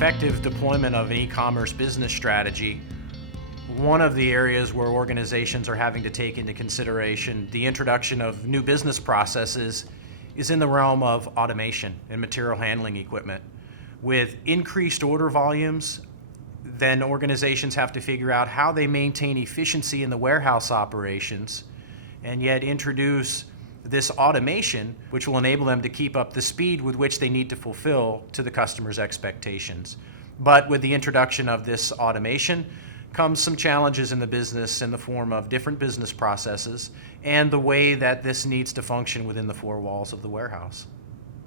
effective deployment of an e-commerce business strategy, one of the areas where organizations are having to take into consideration the introduction of new business processes is in the realm of automation and material handling equipment. With increased order volumes, then organizations have to figure out how they maintain efficiency in the warehouse operations and yet introduce this automation which will enable them to keep up the speed with which they need to fulfill to the customer's expectations. But with the introduction of this automation comes some challenges in the business in the form of different business processes and the way that this needs to function within the four walls of the warehouse.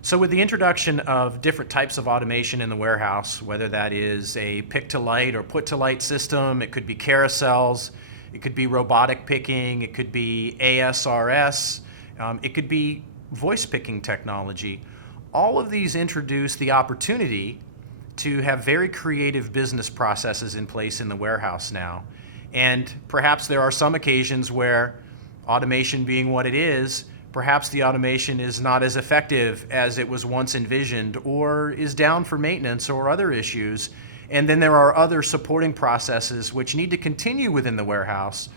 So with the introduction of different types of automation in the warehouse, whether that is a pick-to-light or put-to-light system, it could be carousels, it could be robotic picking, it could be ASRS, it could be voice picking technology. All of these introduce the opportunity to have very creative business processes in place in the warehouse now. And perhaps there are some occasions where automation being what it is, perhaps the automation is not as effective as it was once envisioned or is down for maintenance or other issues. And then there are other supporting processes which need to continue within the warehouse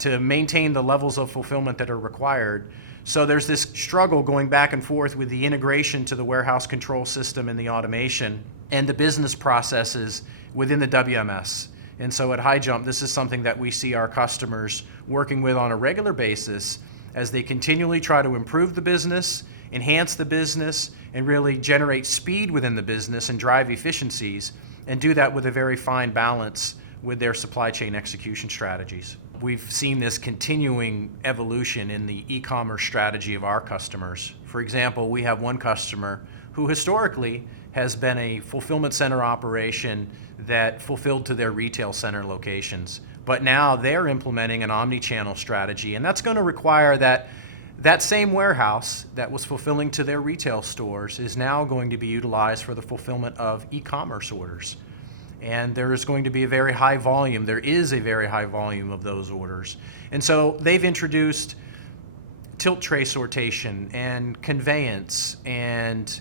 to maintain the levels of fulfillment that are required. So there's this struggle going back and forth with the integration to the warehouse control system and the automation and the business processes within the WMS. And so at HighJump, this is something that we see our customers working with on a regular basis as they continually try to improve the business, enhance the business, and really generate speed within the business and drive efficiencies, and do that with a very fine balance with their supply chain execution strategies. We've seen this continuing evolution in the e-commerce strategy of our customers. For example, we have one customer who historically has been a fulfillment center operation that fulfilled to their retail center locations. But now they're implementing an omnichannel strategy, and that's going to require that same warehouse that was fulfilling to their retail stores is now going to be utilized for the fulfillment of e-commerce orders. And there is going to be a very high volume. There is a very high volume of those orders. And so they've introduced tilt tray sortation and conveyance and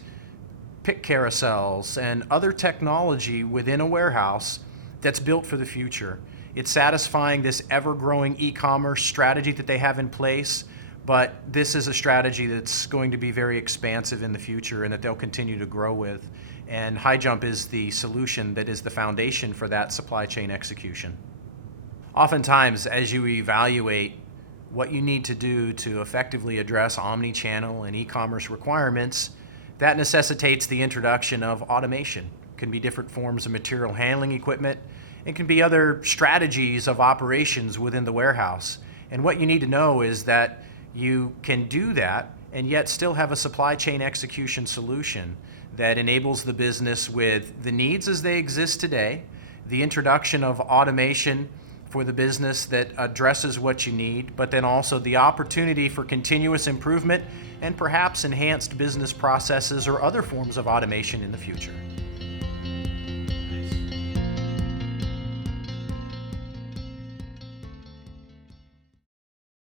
pick carousels and other technology within a warehouse that's built for the future. It's satisfying this ever-growing e-commerce strategy that they have in place, but this is a strategy that's going to be very expansive in the future and that they'll continue to grow with. And HighJump is the solution that is the foundation for that supply chain execution. Oftentimes, as you evaluate what you need to do to effectively address omni-channel and e-commerce requirements, that necessitates the introduction of automation. It can be different forms of material handling equipment. It can be other strategies of operations within the warehouse. And what you need to know is that you can do that and yet still have a supply chain execution solution that enables the business with the needs as they exist today, the introduction of automation for the business that addresses what you need, but then also the opportunity for continuous improvement and perhaps enhanced business processes or other forms of automation in the future.